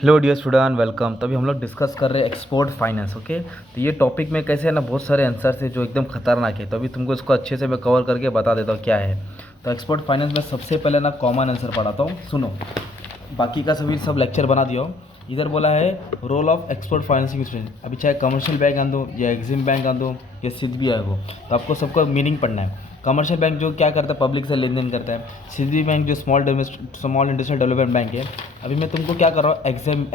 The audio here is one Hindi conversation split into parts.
Hello dear student, welcome. तभी हम लोग डिस्कस कर रहे हैं एक्सपोर्ट फाइनेंस। ओके, तो ये टॉपिक में कैसे है ना, बहुत सारे आंसर्स है जो एकदम खतरनाक है। तो अभी तुमको इसको अच्छे से मैं कवर करके बता देता हूँ क्या है। तो एक्सपोर्ट फाइनेंस में सबसे पहले ना कॉमन आंसर पढ़ाता हूँ, सुनो। बाकी का सभी सब लेक्चर बना दिया हो। इधर बोला है role of export financing institute. अभी चाहे कमर्शियल बैंक आन दो या एग्जिम बैंक आन दो या सिद्धि आए हो, तो आपको सबका मीनिंग पढ़ना है। कमर्शियल बैंक जो क्या करता है, पब्लिक से लेन देन करता है। सिद्धि बैंक जो स्मॉल इंडस्ट्रियल डेवलपमेंट बैंक है। अभी मैं तुमको क्या कर रहा हूँ,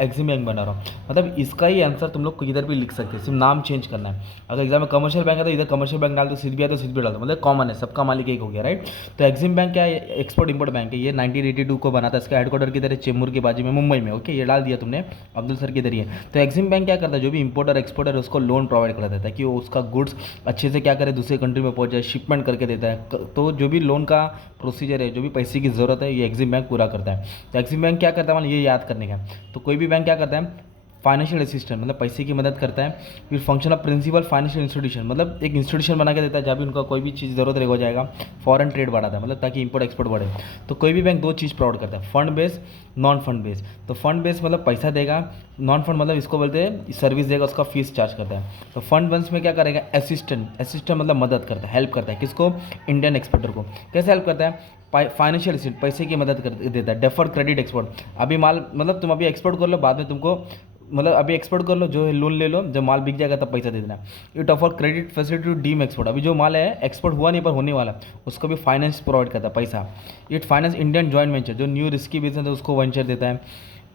एग्जिम बैंक बना रहा हूँ। मतलब इसका ही आंसर तुम लोग इधर भी लिख सकते हैं, सिर्फ नाम चेंज करना है। अगर एग्जाम में कमर्शियल बैंक है तो इधर कमर्शियल बैंक डाल दो, सिद्धि है तो सिद्धि डाल दो, मतलब कॉमन है, सबका मालिक एक हो गया, राइट। तो एग्जिम बैंक क्या है, एक्सपोर्ट इंपोर्ट बैंक है। ये 1982 को बना था। इसका हेडक्वार्टर किधर है, चेम्बूर के बाजू में, मुंबई में। ओके, ये डाल दिया तुमने, अब्दुल सर के जरिए। तो एग्जिम बैंक क्या करता है, जो भी इंपोर्टर एक्सपोर्टर है उसको लोन प्रोवाइड करता है ताकि वो उसका गुड्स अच्छे से क्या करे, दूसरे कंट्री में पहुंच जाए, शिपमेंट करके देता है। तो जो भी लोन का प्रोसीजर है, जो भी पैसे की ज़रूरत है, ये एग्जिम बैंक पूरा करता है। तो एग्जिम बैंक क्या करता है, मतलब ये याद करने का। तो कोई भी बैंक क्या करता है, फाइनेंशियल असिस्टेंट मतलब पैसे की मदद करता है। फिर function of principal financial institution, मतलब एक इंस्टीट्यूशन बना के देता है जहाँ भी उनका कोई भी चीज़ जरूरत रहेगा हो जाएगा। फॉरेन ट्रेड बढ़ाता है, मतलब ताकि इंपोर्ट एक्सपोर्ट बढ़े। तो कोई भी बैंक दो चीज़ प्रोवाइड करता है, fund base, non fund base. तो फंड बेस मतलब पैसा देगा, नॉन फंड मतलब इसको बोलते हैं सर्विस देगा, उसका फीस चार्ज करता है। तो फंड बेस में क्या करेगा, असिस्टेंट। असिस्टेंट मतलब मदद करता है, हेल्प करता है किसको, इंडियन एक्सपोर्टर को। कैसे हेल्प करता है, फाइनेंशियल असिस्टेंट पैसे की मदद कर देता है। डेफर्ड क्रेडिट एक्सपोर्ट, अभी माल मतलब तुम अभी एक्सपोर्ट कर लो, बाद में तुमको मतलब अभी एक्सपोर्ट कर लो, जो है लोन ले लो, जब माल बिक जाएगा तब पैसा दे देना। It offer credit facility to deem export, अभी जो माल है एक्सपोर्ट हुआ नहीं पर होने वाला, उसको भी फाइनेंस प्रोवाइड करता है, पैसा। It finance Indian joint venture, जो न्यू रिस्की बिजनेस है उसको वेंचर देता है।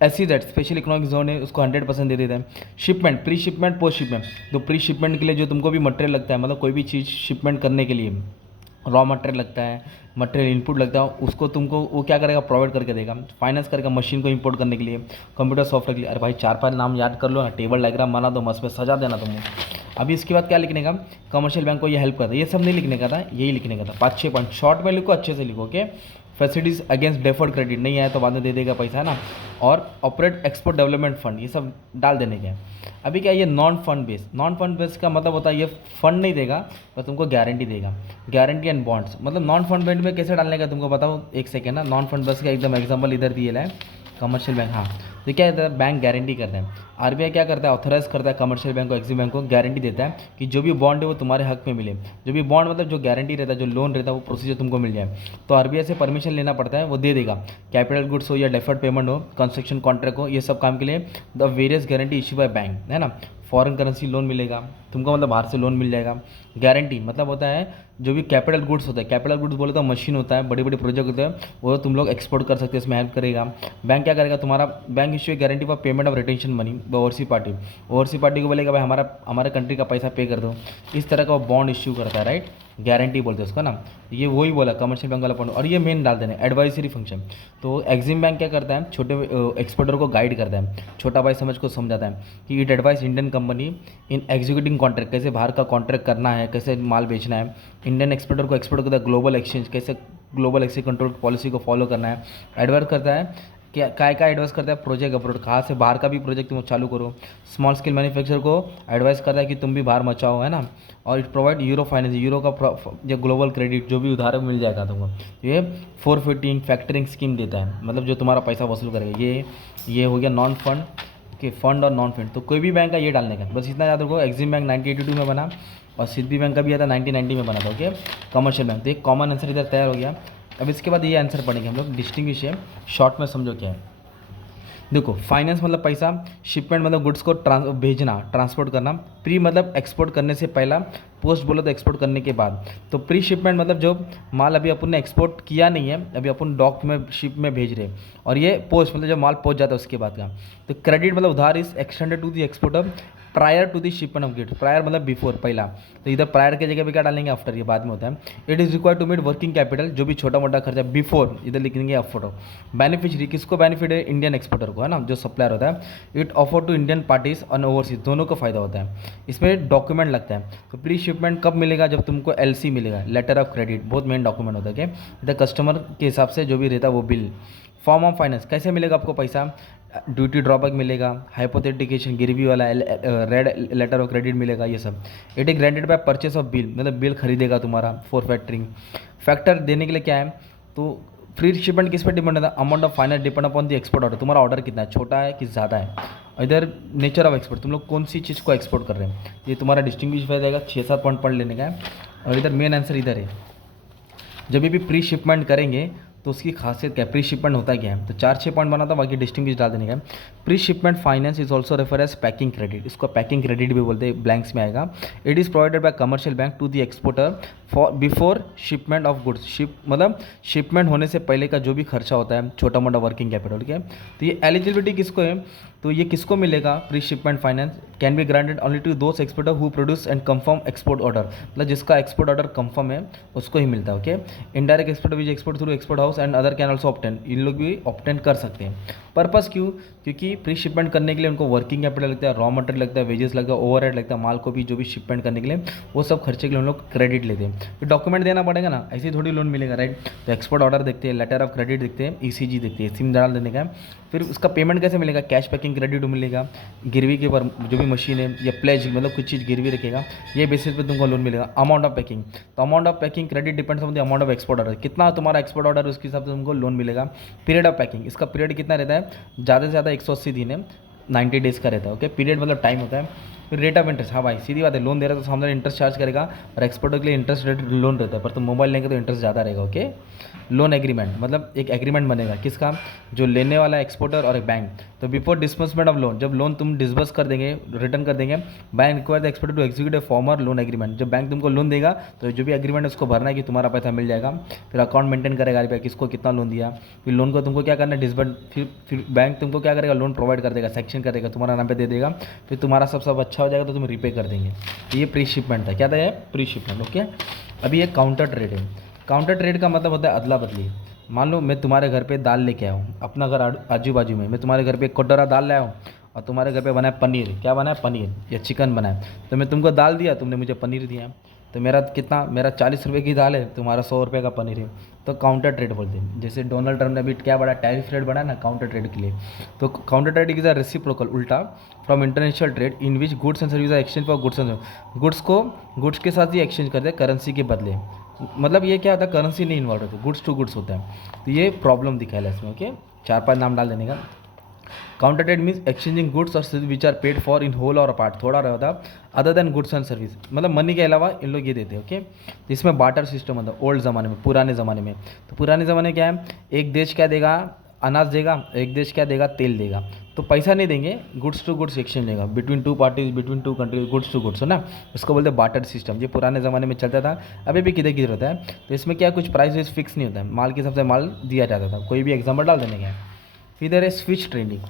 S that special economic zone है, उसको 100% दे देता है। Shipment, pre shipment, post shipment. तो प्री शिपमेंट के लिए जो तुमको भी मटेरियल लगता है, मतलब कोई भी चीज़ शिपमेंट करने के लिए रॉ मटेरियल लगता है, मटेरियल इनपुट लगता है, उसको तुमको वो क्या करेगा, प्रोवाइड करके देगा। फाइनेंस करेगा मशीन को इंपोर्ट करने के लिए, कंप्यूटर सॉफ्टवेयर के लिए। अरे भाई 4-5 नाम याद कर लो ना, टेबल डायग्राम बना दो, मस्त में सजा देना तुम। अभी इसके बाद क्या लिखने का, कमर्शियल बैंक को ये हेल्प करता है। ये सब नहीं लिखने का था, यही लिखने का था। 5-6 पॉइंट शॉर्ट में लिखो, अच्छे से लिखो। Okay, facilities against deferred credit, नहीं आया तो बाद में दे देगा पैसा, है ना। और ऑपरेट एक्सपोर्ट डेवलपमेंट फंड, ये सब डाल देने के। अभी क्या, ये non fund base. Non fund base का मतलब होता है ये फंड नहीं देगा पर तुमको गारंटी देगा। गारंटी एंड बॉन्ड्स, मतलब नॉन फंड बेस में कैसे डालने का तुमको बताओ, एक सेकेंड ना। नॉन फंड बेस का एकदम एग्जाम्पल इधर दिए है, कमर्शियल बैंक। हाँ, तो क्या है, बैंक गारंटी करता है। आरबीआई क्या करता है, ऑथराइज करता है कमर्शियल बैंक को, एक्सिम बैंक को, गारंटी देता है कि जो भी बॉन्ड है वो तुम्हारे हक में मिले। जो भी बॉन्ड मतलब जो गारंटी रहता है, जो लोन रहता है, वो प्रोसीजर तुमको मिल जाए। तो आरबीआई से परमिशन लेना पड़ता है, वो दे देगा। कैपिटल गुड्स हो या डेफर्ड पेमेंट हो, कंस्ट्रक्शन कॉन्ट्रैक्ट हो, ये सब काम के लिए the various guarantee issue by bank, है ना। फॉरेन करेंसी लोन मिलेगा तुमको, मतलब बाहर से लोन मिल जाएगा। गारंटी मतलब होता है जो भी कैपिटल गुड्स होता है, कैपिटल गुड्स बोले तो मशीन होता है, बड़े बड़े प्रोजेक्ट होते हैं, वो तुम लोग एक्सपोर्ट कर सकते हैं, इसमें हेल्प करेगा। बैंक क्या करेगा, तुम्हारा bank issue guarantee for payment of retention money oversee party. Oversee party को बोलेगा भाई हमारा हमारे कंट्री का पैसा पे कर दो, इस तरह का वो बॉन्ड इश्यू करता है, राइट। गारंटी बोलते हैं उसका ना। ये वही बोला कमर्शियल बैंक वाला पॉइंट। और ये मेन डाल देना एडवाइजरी फंक्शन। तो एग्जिम बैंक क्या करता है, छोटे एक्सपोर्टर को गाइड करता है, छोटा भाई समझ को समझाता है कि it advice Indian company in executing contract, कैसे बाहर का कॉन्ट्रैक्ट करना है, कैसे माल बेचना है। इंडियन एक्सपोर्टर को एक्सपोर्ट करता है ग्लोबल एक्सचेंज, कैसे ग्लोबल एक्सचेंज कंट्रोल पॉलिसी को फॉलो करना है। एडवाइस करता है क्या, क्या एडवाइस करता है, प्रोजेक्ट अप्रोड, कहाँ से बाहर का भी प्रोजेक्ट तुम चालू करो। स्मॉल स्केल मैन्युफैक्चर को एडवाइस करता है कि तुम भी बाहर मचाओ, है ना। और it provide euro finance, euro का जो ग्लोबल क्रेडिट, जो भी उधार मिल जाएगा तुमको। ये फोरफिटिंग फैक्टरिंग स्कीम देता है, मतलब जो तुम्हारा पैसा वसूल करेगा। ये हो गया नॉन फंड के, फंड और नॉन फंड। तो कोई भी बैंक का ये डालने का, बस इतना याद रखो। एक्सिम बैंक 1982 में बना और सिद्धि बैंक का भी आता 1990 में बना था। Okay, commercial bank. तो एक कॉमन आंसर इधर तैयार हो गया। अब इसके बाद ये आंसर पढ़ेंगे हम लोग, डिस्टिंग्विश है, शॉर्ट में समझो क्या है। देखो, फाइनेंस मतलब पैसा, शिपमेंट मतलब गुड्स को भेजना, ट्रांसपोर्ट करना, प्री मतलब एक्सपोर्ट करने से पहला, पोस्ट बोलो तो एक्सपोर्ट करने के बाद। तो प्री शिपमेंट मतलब जो माल अभी अपन ने एक्सपोर्ट किया नहीं है, अभी अपन डॉक में शिप में भेज रहे हैं। और ये पोस्ट मतलब जब माल पहुंच जाता है उसके बाद का। तो क्रेडिट मतलब उधार is extended to the exporter prior to the shipment of goods. Prior मतलब बिफोर, पहला। तो इधर प्रायर की जगह पे क्या डालेंगे, आफ्टर, ये बाद में होता है। It is required to meet working capital, जो भी छोटा मोटा खर्चा बिफोर, इधर लिखेंगे आफ्टर। बेनिफिशियरी किसको बेनिफिट है, इंडियन एक्सपोर्टर को, है ना, जो सप्लायर होता है। It offer to Indian parties और ओवरसीज, दोनों को फायदा होता है। इसमें डॉक्यूमेंट लगता है। तो प्री शिपमेंट कब मिलेगा, जब तुमको एलसी मिलेगा, लेटर ऑफ क्रेडिट, बहुत मेन डॉक्यूमेंट होता है। इधर कस्टमर के हिसाब से जो भी रहता है वो बिल। फॉर्म ऑफ फाइनेंस, कैसे मिलेगा आपको पैसा, ड्यूटी ड्रॉबैक मिलेगा, हाइपोथेटिकेशन गिरवी वाला, रेड लेटर ऑफ क्रेडिट मिलेगा, ये सब। It is granted by purchase of bill, मतलब बिल खरीदेगा तुम्हारा फॉर फैक्टरिंग। फैक्टर देने के लिए क्या है, तो फ्री शिपमेंट किस पे डिपेंड होता है? Amount of finance depend upon the export order. तुम्हारा ऑर्डर कितना है, छोटा है कि ज़्यादा है। इधर नेचर ऑफ एक्सपोर्ट, तुम लोग कौन सी चीज़ को एक्सपोर्ट कर रहे हैं, ये तुम्हारा डिस्टिंग्विश हो जाएगा। 6-7 पॉइंट पढ़ लेने का है। और इधर मेन आंसर इधर है, जब भी प्री शिपमेंट करेंगे तो उसकी खासियत क्या है, प्री शिपमेंट होता क्या है। तो 4-6 पॉइंट बना था, बाकी डिस्टिंग्विश डाल देने का है। Pre shipment finance is also refer as packing credit, इसको पैकिंग क्रेडिट भी बोलते हैं, ब्लैंक्स में आएगा। It is provided by commercial bank to the exporter for before shipment of goods. मतलब शिपमेंट होने से पहले का जो भी खर्चा होता है, छोटा मोटा वर्किंग कैपिटल, ठीक है। तो ये एलिजिबिलिटी किसको है, तो ये किसको मिलेगा, pre shipment finance can be granted only to those exporter who produce and confirm export order, मतलब जिसका एक्सपोर्ट ऑर्डर कंफर्म है उसको ही मिलता है, okay. Indirect export which export through export house and other can also obtain, इन लोग भी ऑप्टेन कर सकते हैं। पर्पस क्यों, क्योंकि प्री शिपमेंट करने के लिए उनको वर्किंग कैपिटल लगता है, रॉ मटेरियल लगता है, वेजेस लगता है, ओवरहेड लगता है, माल को भी जो भी शिपमेंट करने के लिए, वो सब खर्चे के लिए उन लोग क्रेडिट लेते हैं। फिर डॉक्यूमेंट देना पड़ेगा ना, ऐसे ही थोड़ी लोन मिलेगा, राइट। तो एक्सपोर्ट ऑर्डर देखते हैं, लेटर ऑफ क्रेडिट देखते हैं, ECG देखते हैं, सिम डाल देने का। फिर उसका पेमेंट कैसे मिलेगा, कैश पैकिंग क्रेडिट मिलेगा, गिरवी के ऊपर जो भी मशीन है या प्लेज, मतलब कुछ चीज़ गिरवी रखेगा, ये बेसिस पे तुमको लोन मिलेगा। अमाउंट ऑफ पैकिंग, तो amount of packing credit depends on the amount of export order, कितना तुम्हारा एक्सपोर्ट ऑर्डर उसके हिसाब से तुमको लोन मिलेगा। पीरियड ऑफ पैकिंग, इसका पीरियड कितना रहता है, ज़्यादा से ज़्यादा 180 दिन है, 90 डेज़ का रहता है, ओके। पीरियड मतलब टाइम होता है। फिर रेट ऑफ इंटरेस्ट, हाँ भाई सीधी बात है, लोन दे रहा है तो सामने इंटरेस्ट चार्ज करेगा, और एक्सपोर्टर के लिए इंटरेस्ट रेट लोन रहता है, पर तुम मोबाइल लेंगे तो इंटरेस्ट ज़्यादा रहेगा, ओके। लोन एग्रीमेंट, मतलब एक एग्रीमेंट बनेगा किसका, जो लेने वाला एक्सपोर्टर और एक बैंक। तो बिफोर डिस्बर्समेंट ऑफ लोन, जब लोन तुम डिस्बर्स कर देंगे, रिटर्न कर देंगे, bank require the exporter to execute a former loan agreement. जब बैंक तुमको लोन देगा तो जो भी एग्रीमेंट है उसको भरना है कि तुम्हारा पैसा मिल जाएगा। फिर अकाउंट मेंटेन करेगा, किसको कितना लोन दिया, फिर लोन को तुमको क्या करना है डिस्बर्स, फिर बैंक तुमको क्या करेगा, लोन प्रोवाइड कर देगा, सेक्शन करेगा, तुम्हारा नाम पे दे देगा, फिर तुम्हारा सब अच्छा हो जाएगा तो तुम रिपे कर देंगे। तो ये प्री शिपमेंट था, क्या था ये, प्री शिपमेंट, ओके। अभी ये काउंटर ट्रेड है। काउंटर ट्रेड का मतलब होता है अदला बदली। मान लो मैं तुम्हारे घर पे दाल लेके आया हूँ, अपना घर आजू बाजू में, मैं तुम्हारे घर पे एक कटोरा दाल लाया हूँ, और तुम्हारे घर पे बना है पनीर, क्या बना है, पनीर या चिकन बना है। तो मैं तुमको दाल दिया, तुमने मुझे पनीर दिया, तो मेरा कितना, मेरा 40 रुपये की दाल है, तुम्हारा 100 रुपये का पनीर है। तो काउंटर ट्रेड बोलते हैं। जैसे डोनाल्ड ट्रम्प ने अभी क्या बढ़ा, टैरिफ रेट बढ़ा ना काउंटर ट्रेड के लिए। तो counter trade is a reciprocal, उल्टा, from international trade in which goods and service exchange for goods and, goods को गुड्स के साथ ही एक्सचेंज करते हैं करेंसी के बदले। मतलब ये क्या होता है, करेंसी नहीं इन्वॉल्व होती, गुड्स टू गुड्स होता है। तो ये प्रॉब्लम दिखाया है इसमें, ओके। 4-5 नाम डाल देने का। Counter trade means exchanging goods और service which are paid for in whole or part, थोड़ा रहता other than goods and service, मतलब मनी के अलावा इन लोग ये देते हैं, ओके। तो इसमें बार्टर सिस्टम होता है ओल्ड ज़माने में, पुराने ज़माने में। तो पुराने ज़माने क्या है, एक देश क्या देगा, अनाज देगा, एक देश क्या देगा, तेल देगा। तो पैसा नहीं देंगे, गुड्स टू गुड्स एक्सचेंज देगा, between two parties, between two countries, goods to goods, है ना। इसको बोलते हैं बार्टर सिस्टम। ये पुराने ज़माने में चलता था, अभी भी किधर किधर होता है। तो इसमें क्या, कुछ प्राइस फिक्स नहीं होता है, माल के हिसाब से माल दिया जाता था। कोई भी एग्जाम्पल डाल देने का। इधर है स्विच ट्रेडिंग।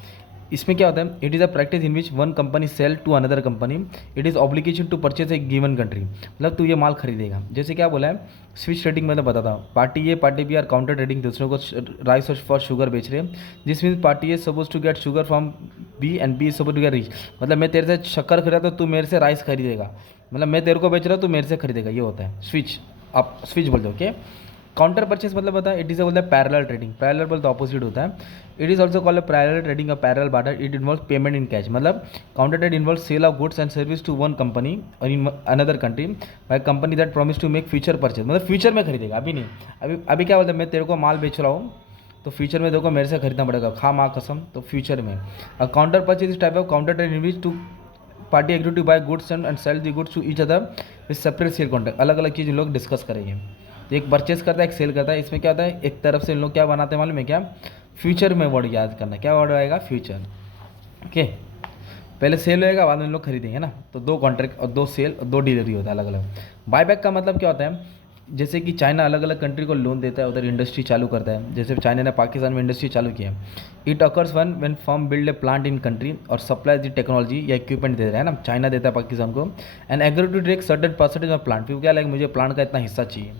इसमें क्या होता है, it is a practice in which one company sell to another company, it is obligation to purchase a given country, मतलब तू ये माल खरीदेगा। जैसे क्या बोला है, स्विच ट्रेडिंग मतलब बताता हूँ, party A party B are counter trading, दूसरों को राइस फॉर शुगर बेच रहे हैं, जिस mean party A suppose to get sugar from B and B suppose to get rich, मतलब मैं तेरे से शक्कर खरीदा तो तू मेरे से राइस खरीदेगा, मतलब मैं तेरे को बेच रहा हूँ, तू मेरे से खरीदेगा, ये होता है स्विच। आप स्विच बोलते हो, ओके। काउंटर परचेस मतलब बता, इट इज़ बोलता है पैरेलल ट्रेडिंग, पैरेलल बोलते ऑपोजिट होता है। It is also called parallel trading or parallel barter, it involve payment in cash, मतलब counter trade involve sale of goods and service to one company और in another country by company that promise to make future purchase, मतलब फ्यूचर में खरीदेगा, अभी नहीं। अभी क्या बोलते हैं, मैं तेरे को माल बेच रहा हूँ तो फ्यूचर में देखो मेरे से खरीदना पड़ेगा, खा माँ कसम, तो फ्यूचर में। Counter purchase is type of counter trade in which two party agree to buy goods and sell the goods to each other with separate sale contract, अलग अलग चीज़ लोग डिस्कस करेंगे। तो एक परचेस करता है, एक सेल करता है। इसमें क्या होता है, एक तरफ से इन लोग क्या बनाते हैं मालूम है क्या, फ्यूचर में वर्ड याद करना, क्या वर्ड आएगा, फ्यूचर, ओके। पहले सेल होएगा, बाद में इन लोग खरीदेंगे ना। तो 2 कॉन्ट्रैक्ट और 2 सेल और 2 डिलीवरी होता है अलग अलग। बायबैक का मतलब क्या होता है, जैसे कि चाइना अलग अलग कंट्री को लोन देता है, उधर इंडस्ट्री चालू करता है। जैसे चाइना ने पाकिस्तान में इंडस्ट्री चालू किया। It occurs when firm build a plant in country और सप्लाई द टेक्नोलॉजी या इक्विपमेंट दे रहा है ना, चाइना देता है पाकिस्तान को, and agree to take certain percentage of plant, फिर क्या लाइक मुझे प्लांट का इतना हिस्सा चाहिए,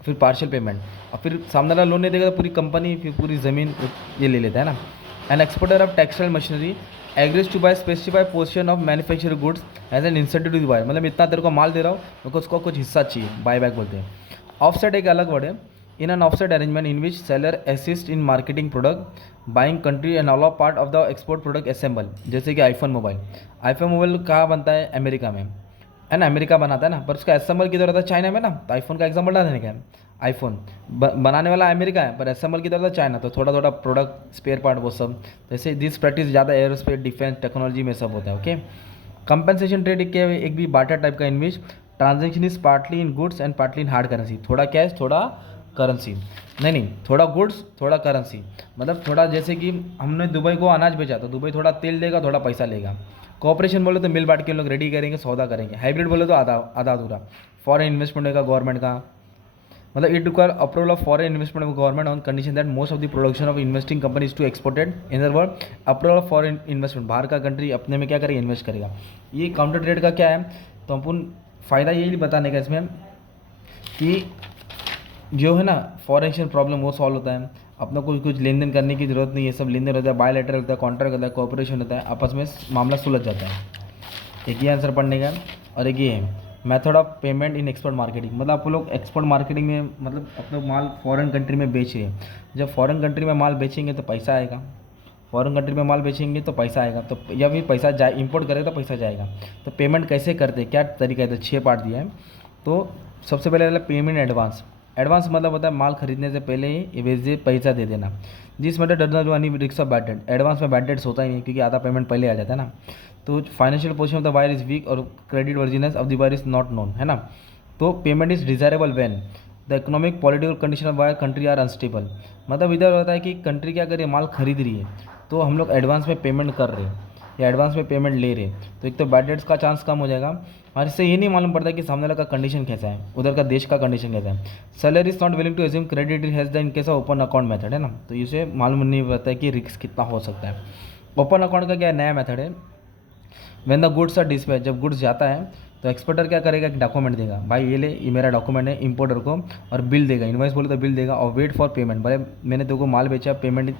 फिर पार्शियल पेमेंट, और फिर सामने वाला लोन नहीं देगा तो पूरी कंपनी, फिर पूरी ज़मीन ये ले लेता है ना। An exporter of textile machinery agrees to buy specify portion of manufacture goods as an incentive to buy, मतलब इतना तेरे को माल दे रहा हूँ क्योंकि उसको कुछ हिस्सा चाहिए, बाय बैक बोलते हैं। ऑफसेट एक अलग वर्ड है। In an offset arrangement in which seller assist in marketing product buying country and all of part of the export product assemble, जैसे कि आईफोन मोबाइल कहाँ बनता है, अमेरिका में। है ना, अमेरिका बनाता है ना, पर उसका असेंबल किधर होता है, चाइना में ना। तो आईफोन का एग्जाम्पल डालने का है, आईफोन बनाने वाला अमेरिका है पर असेंबल किधर होता है, चाइना। तो थोड़ा थोड़ा प्रोडक्ट स्पेयर पार्ट वो सब, जैसे दिस प्रैक्टिस ज़्यादा एरोस्पेस डिफेंस टेक्नोलॉजी में सब होता है। ओके, कंपनसेशन ट्रेड एक भी बाटर टाइप का in which transaction is partly in goods and partly in hard currency, थोड़ा कैश थोड़ा करेंसी, नहीं थोड़ा गुड्स थोड़ा करेंसी। मतलब थोड़ा जैसे कि हमने दुबई को अनाज बेचा तो दुबई थोड़ा तेल देगा थोड़ा पैसा लेगा। कोऑपरेशन बोले तो मिल बांट के लोग रेडी करेंगे सौदा करेंगे। हाइब्रिड बोले तो आधा आधा अधूरा। फॉरेन इन्वेस्टमेंट होगा गवर्नमेंट का, मतलब it require approval of foreign investment of government on condition that most of the production of investing companies to exported in the world. Approval of foreign investment, बाहर का कंट्री अपने में क्या करेगा, इन्वेस्ट करेगा। ये काउंटर ट्रेड का क्या है, तो अपन फ़ायदा यही बताने का इसमें कि जो है ना फॉरेन एक्सचेंज प्रॉब्लम वो सॉल्व होता है, अपना कुछ लेन देन करने की जरूरत नहीं है, सब लेन देन होता है, बायलैटरल होता है, कॉन्ट्रैक्ट होता है, कोऑपरेशन होता है, आपस में मामला सुलझ जाता है। एक ही आंसर पढ़ने का, और एक ये है method of payment in export marketing. मतलब आप लोग एक्सपोर्ट मार्केटिंग में मतलब अपना माल फॉरेन कंट्री में बेच रहे हैं, जब फॉरेन कंट्री में माल बेचेंगे तो पैसा आएगा, फॉरेन कंट्री में माल बेचेंगे तो पैसा आएगा, तो या फिर पैसा जाए इंपोर्ट करेगा तो पैसा जाएगा। तो पेमेंट कैसे करते हैं, क्या तरीका है, तो 6 पार्ट दिया है। तो सबसे पहले वाला पेमेंट एडवांस। एडवांस मतलब होता है माल खरीदने से पहले ही वैसे पैसा दे देना। जिस method does not do any risk of bad debt, advance में बैड डेट्स होता ही नहीं क्योंकि आधा पेमेंट पहले आ जाता है ना। तो financial position of the buyer is weak और credit worthiness of the buyer is not known, है ना। तो payment is desirable when the economic political condition of buyer country are unstable. मतलब इधर होता है कि कंट्री क्या करे, माल खरीद रही है तो हम लोग एडवांस में पेमेंट कर रहे हैं या एडवांस में पेमेंट ले रहे हैं, तो एक तो बैड डेट्स का चांस कम हो जाएगा, और इससे ये नहीं मालूम पड़ता कि सामने वाला का कंडीशन कैसा है, उधर का देश का कंडीशन कैसा है। Seller is not willing to assume credit hazard in case of open account method, है ना। तो इसे मालूम नहीं पड़ता है कि रिस्क कितना हो सकता है। ओपन अकाउंट का क्या नया मेथड है, when the goods are dispatch, जब गुड्स जाता है तो एक्सपोर्टर क्या करेगा, एक डॉक्यूमेंट देगा, भाई ये ले ये मेरा डॉक्यूमेंट है इंपोर्टर को, और बिल देगा, इनवॉइस बोले तो बिल देगा, और वेट फॉर पेमेंट, भाई मैंने तेरे को माल बेचा पेमेंट,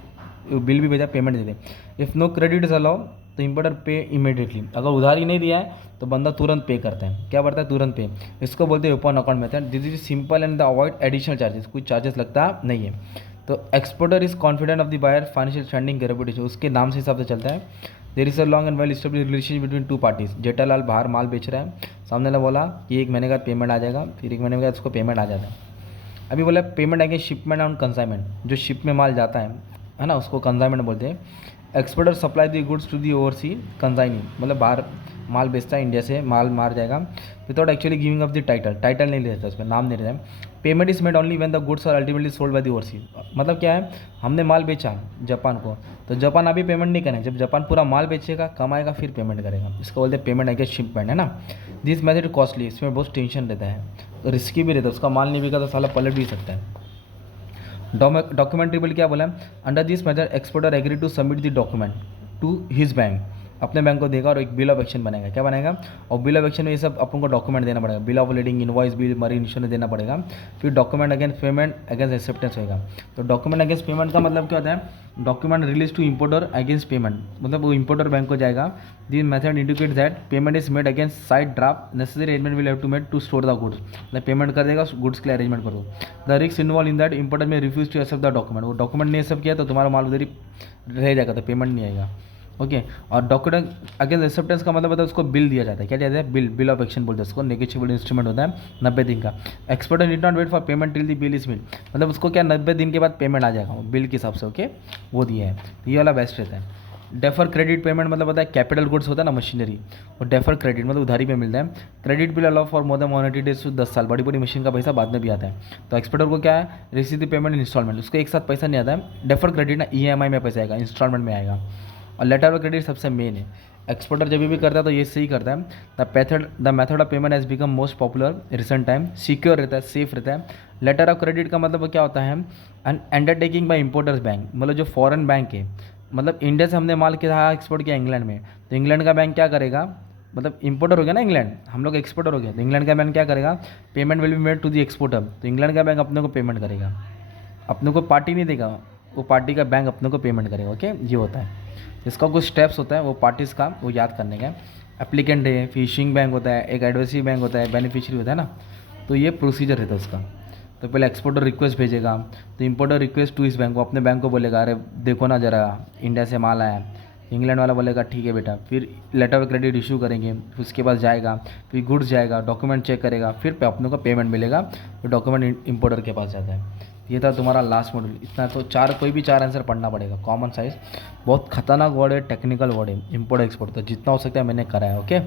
बिल भी भेजा पेमेंट दे दे। If no credit is allow तो इंपोर्टर पे इमीडिएटली, अगर उधार ही नहीं दिया है तो बंदा तुरंत पे करता है, क्या बढ़ता है तुरंत पे। इसको बोलते हैं open account method. This is simple and the avoid additional charges, कुछ चार्जेस लगता नहीं है। तो exporter is confident of the buyer financial standing reputation, उसके नाम से हिसाब से चलता है। There is a long and well establish relation between two parties. Jethalal बाहर माल बेच रहा है, सामने वाला बोला कि 1 महीने का पेमेंट आ जाएगा, फिर 1 महीने के बाद उसको पेमेंट आ जाता है। अभी बोला पेमेंट आगे शिपमेंट ऑन कंसाइनमेंट, जो शिप में माल जाता है ना, उसको कंसाइनमेंट बोलते हैं। Exporter supply the goods to the overseas consignee, मतलब बाहर माल बेचता है, इंडिया से माल मार जाएगा without actually giving up the title, title नहीं लेता उसमें, नाम नहीं रहता है। Payment is made only when the goods are ultimately sold by the overseas, मतलब क्या है, हमने माल बेचा जापान को, तो जापान अभी पेमेंट नहीं करेगा, जब जापान पूरा माल बेचेगा कमाएगा फिर पेमेंट करेगा, इसको बोलते हैं पेमेंट आगे शिपमेंट, है ना। दिस मेथड कॉस्टली, इसमें बहुत टेंशन रहता है, रिस्की भी रहता है, उसका माल नहीं बिका तो साला पलट भी सकता है। डॉक्यूमेंट्री बिल क्या बोला है, under this method exporter agree to submit the document to his bank, अपने बैंक को देगा और एक बिल ऑफ एक्शन बनाएगा, क्या बनाएगा, और बिल ऑफ एक्शन में ये सब अपन को डॉक्यूमेंट देना पड़ेगा, bill of leading, invoice, bill, marine insurance देना पड़ेगा, फिर document against payment against acceptance होगा। तो डॉक्यूमेंट अगेंस्ट पेमेंट का मतलब क्या होता है, document release to importer against payment, मतलब वो इंपोर्टर बैंक को जाएगा। This method indicate that payment is made against sight draft, necessary arrangement will have to made to store the goods, मतलब पेमेंट कर देगा गुड्स के लिए अरेंजमेंट कर दो। The risk involve in that importer may refuse to accept the document, वो डॉक्यूमेंट नहीं एक्सेप्ट किया तो तुम्हारा माल उधर ही रह जाएगा, तो पेमेंट नहीं आएगा। ओके और डॉक्यूमेंट अगेंस्ट एक्सेप्टेंस का मतलब होता है उसको बिल दिया जाता है, क्या दिया जाता है, बिल, बिल ऑफ एक्शन बोलते हैं उसको, नेगोशिएबल इंस्ट्रूमेंट होता है 90 दिन का। Exporter need not wait for payment till the bill is bill, मतलब उसको क्या 90 दिन के बाद पेमेंट आ जाएगा बिल के हिसाब से, ओके वो दिया है, ये वाला बेस्ट रहता है। डेफर क्रेडिट पेमेंट मतलब होता है कैपिटल गुड्स होता है ना, मशीनरी, और डेफर क्रेडिट मतलब उधारी पे मिलता है। Credit bill allow for more than 180 days to 10 साल, बड़ी बड़ी मशीन का पैसा बाद में भी आता है। तो एक्सपोर्टर को क्या है, रिसीव द पेमेंट इंस्टॉलमेंट, उसको एक साथ पैसा नहीं आता है। डेफर क्रेडिट ना EMI में पैसा आएगा, इंस्टॉलमेंट में आएगा। और लेटर ऑफ क्रेडिट सबसे मेन है, एक्सपोर्टर जब भी करता है तो ये सही करता है। The method of payment has become most popular recent time, secure रहता है, सेफ रहता है। लेटर ऑफ क्रेडिट का मतलब क्या होता है, N undertaking bye importers bank, मतलब जो फॉरेन बैंक है, मतलब इंडिया से हमने माल किया एक्सपोर्ट किया इंग्लैंड में, तो इंग्लैंड का बैंक क्या करेगा, मतलब इंपोर्टर हो गया ना इंग्लैंड, हम लोग एक्सपोर्टर हो गए, तो इंग्लैंड का बैंक क्या करेगा, payment will be made to the exporter, तो इंग्लैंड का बैंक अपने को पेमेंट करेगा, अपने को पार्टी नहीं देगा, वो पार्टी का बैंक अपने को पेमेंट करेगा, ओके ये होता है। इसका कुछ स्टेप्स होता है वो पार्टीज़ का, वो याद करने का। एप्लीकेंट है, फिशिंग बैंक होता है, एक एडवर्सरी बैंक होता है, बेनिफिशियरी होता है ना, तो ये प्रोसीजर रहता है उसका। तो पहले एक्सपोर्टर रिक्वेस्ट भेजेगा, तो इंपोर्टर रिक्वेस्ट टू इस बैंक को, अपने बैंक को बोलेगा अरे देखो ना ज़रा इंडिया से माल आया, इंग्लैंड वाला बोलेगा ठीक है बेटा, फिर लेटर ऑफ क्रेडिट इशू करेंगे, फिर उसके बाद जाएगा, फिर गुड्स जाएगा, डॉक्यूमेंट चेक करेगा, फिर पे अपनों को पेमेंट मिलेगा, फिर डॉक्यूमेंट इंपोर्टर के पास जाता है। ये था तुम्हारा लास्ट मॉड्यूल। इतना तो कोई भी 4 आंसर पढ़ना पड़ेगा। कॉमन साइज बहुत खतरनाक वर्ड है, टेक्निकल वर्ड है, इंपोर्ट एक्सपोर्ट, तो जितना हो सकता है मैंने करा है। ओके,